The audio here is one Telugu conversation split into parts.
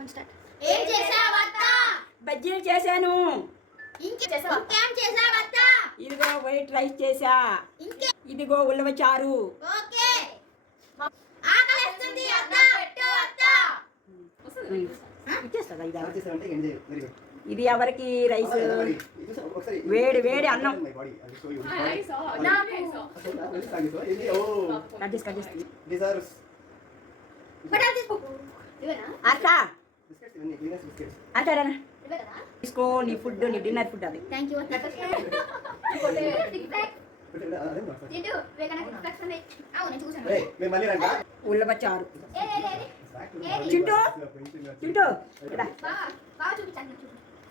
ఏం చేసావత్త? బజ్జీలు చేశాను. ఇంకేం చేసావత్త? ఇదిగో వైట్ రైస్ చేసా. ఇదిగో ఉలవ చారు. ఓకే. ఆకలిస్తుంది అత్త, పెట్టు అత్త. ఇచ్చేస్తా ఇది ఎవరికి రైస్? వేడి వేడి అన్నం. తీసుకో, నీ ఫుడ్, నీ డిన్నర్ ఫుడ్ అది. ఉల్లవ చారు. చింటూ చింటూ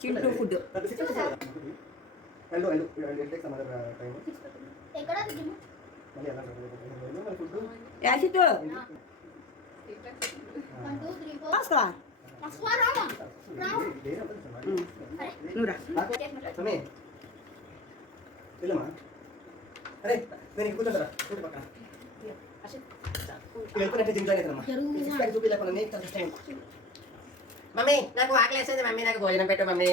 చింటూ ఫుడ్. యాసిత్ అరే నేను కూర్చోండి మమ్మీ నాకు ఆకలి వేస్తుంది మమ్మీ, నాకు భోజనం పెట్టు మమ్మీ,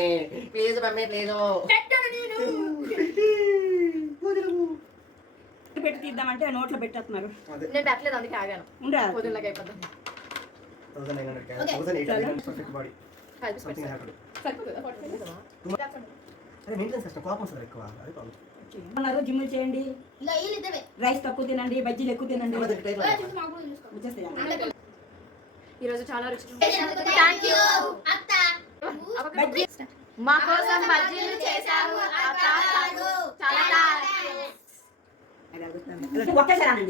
ప్లీజ్ మమ్మీ ప్లీజ్. పెట్టి తీద్దామంటే నోట్లో పెట్టేస్తున్నారు. నేను పెట్టలేదు, అందుకే ఆగాను. ఉండరా పొద్దున్నకి అయిపోద్దాం. 1900 బాడీ అన్నారు. జిమ్ములు చేయండి, రైస్ తక్కువ తినండి, బజ్జీలు ఎక్కువ తినండి. ఈరోజు చాలా రుచి. మా కోసం బజ్జీలు చేశారు. ఒక్కసారి